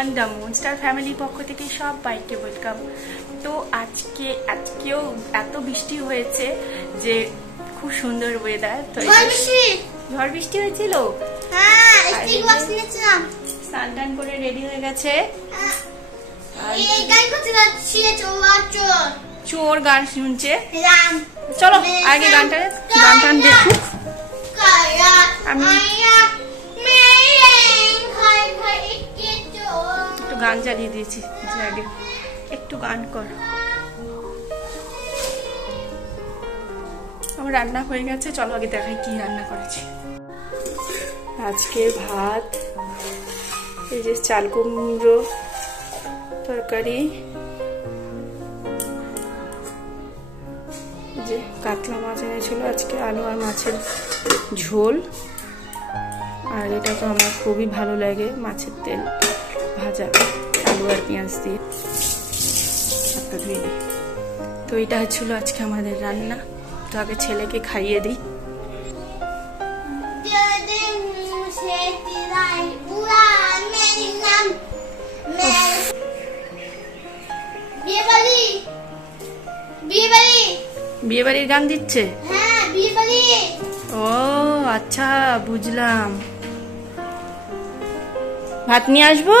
Everyone, the Munster family পক্ষ থেকে সবাইকে ওয়েলকাম। তো আজকেও এত বৃষ্টি হয়েছে যে খুব সুন্দর ওয়েদার। তো ঝড় বৃষ্টি হয়েছিল, স্নান টান করে রেডি হয়ে গেছে। চোর গান শুনছে। চলো আগে গান টান দেখুক। আমি একটু গান চালিয়ে দিয়েছি যে আগে একটু গান কর। আমার রান্না হয়ে গেছে, চলো আগে দেখাই কি রান্না করেছি। আজকে ভাত, এই যে চাল কুমড়ো তরকারি, যে কাতলা মাছ এনেছিল আজকে, আলু আর মাছের ঝোল। আর এটা তো আমার খুবই ভালো লাগে, মাছের তেল ভাজা আলু আর পেঁয়াজ দিয়ে। হাতটা ধুয়ে দিই। তো এটা ছিল আজকে আমাদের রান্না। তো আগে ছেলেকে খাইয়ে দিই। বিয়ে বাড়ির গান দিচ্ছে? ও আচ্ছা, বুঝলাম। ভাত নিয়ে আসবো?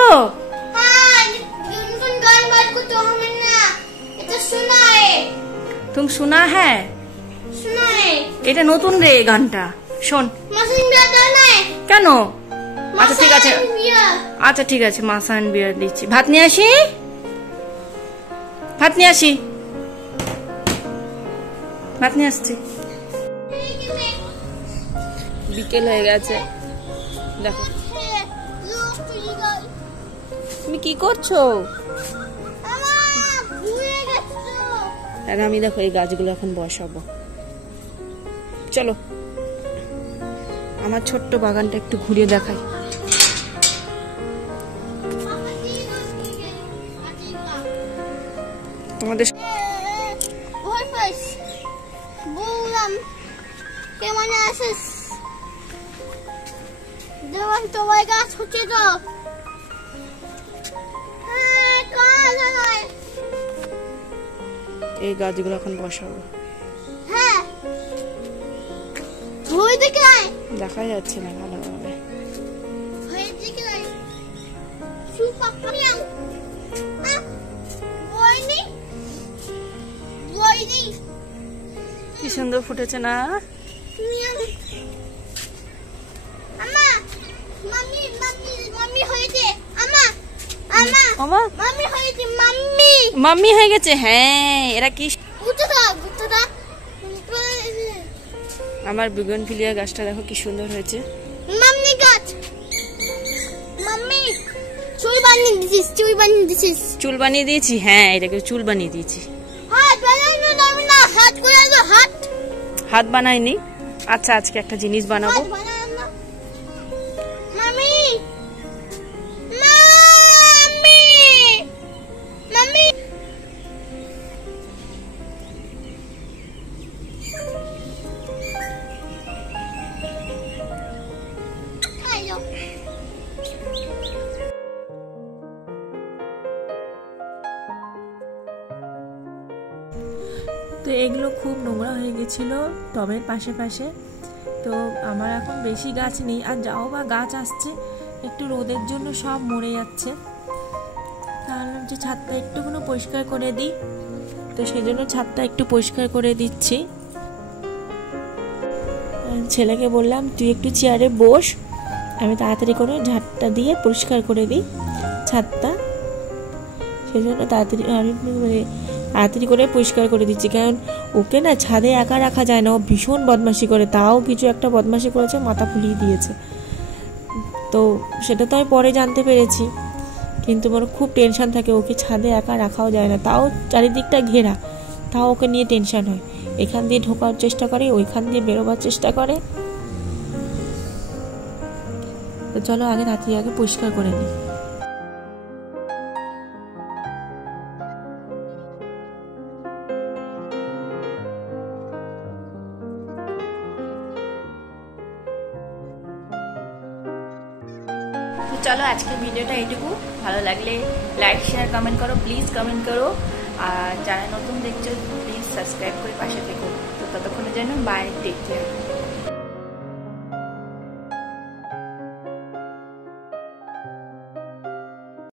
তুমি শোনা? হ্যাঁ এটা নতুন রে গানটা, শোন। কেন? আচ্ছা ঠিক আছে, আচ্ছা ঠিক আছে, মাসান বিয়ার দিচ্ছি। ভাত নিয়ে আসি, ভাত নিয়ে আসি, ভাত নিয়ে আসছি। বিকেল হয়ে গেছে, দেখো তুমি কি করছো। আর আমি দেখো এই গাছগুলো এখন বসাবো। চলো আমার ছোট্ট বাগানটা একটু ঘুরিয়ে দেখাই। তোমাদের কেমন আছিস? তোমার গাছ হচ্ছে তো এই গাছগুলো এখন বসাবো। হ্যাঁ দেখা যাচ্ছে না ভালোভাবে। কি সুন্দর ফুটেছে না? মাম্মি হয়ে গেছে। হ্যাঁ এরা কি, আমার বিগনভিলিয়া গাছটা দেখো কি সুন্দর হয়েছে। মাম্মি গাছ, মাম্মি চুল বানিয়ে দিয়েছিস? চুল বানিয়ে দিয়েছি। হ্যাঁ এটাকে চুল বানিয়ে দিয়েছি। হাত বানাইনি। আচ্ছা আজকে একটা জিনিস বানাবো। তো এগুলো খুব নোংরা হয়ে গেছিলো টবের পাশে। তো আমার এখন বেশি গাছ নেই, আর যাও বা গাছ আসছে একটু রোদের জন্য সব মরে যাচ্ছে। তাহলে যে ছাদটা একটুখানি পরিষ্কার করে দিই, তো সেই জন্য ছাদটা একটু পরিষ্কার করে দিচ্ছি। ছেলেকে বললাম তুই একটু চেয়ারে বস, আমি তাড়াতাড়ি করে ঝাড়টা দিয়ে পরিষ্কার করে দিই ছাদটা। সেই জন্য তাড়াতাড়ি করে পরিষ্কার করে দিচ্ছি, কারণ ওকে না ছাদে একা রাখা যায় না, ও ভীষণ বদমাশি করে। তাও কিছু একটা বদমাশি করেছে, মাথা ফুলিয়ে দিয়েছে। তো সেটা তো আমি পরে জানতে পেরেছি, কিন্তু আমার খুব টেনশন থাকে, ওকে ছাদে একা রাখাও যায় না। তাও চারিদিকটা ঘেরা, তাও ওকে নিয়ে টেনশন হয়। এখান দিয়ে ঢোকার চেষ্টা করে, ওইখান দিয়ে বেরোবার চেষ্টা করে। তো চলো আগে তাড়াতাড়ি পরিষ্কার করে নিই। চলো আজকের ভিডিওটা এইটুকু। ভালো লাগলে লাইক শেয়ার কমেন্ট করো, প্লিজ কমেন্ট করো। আর যারা নতুন দেখছো প্লিজ সাবস্ক্রাইব করে পাশে থেকো। তো ততক্ষণের জন্য বাই, টেক কেয়ার।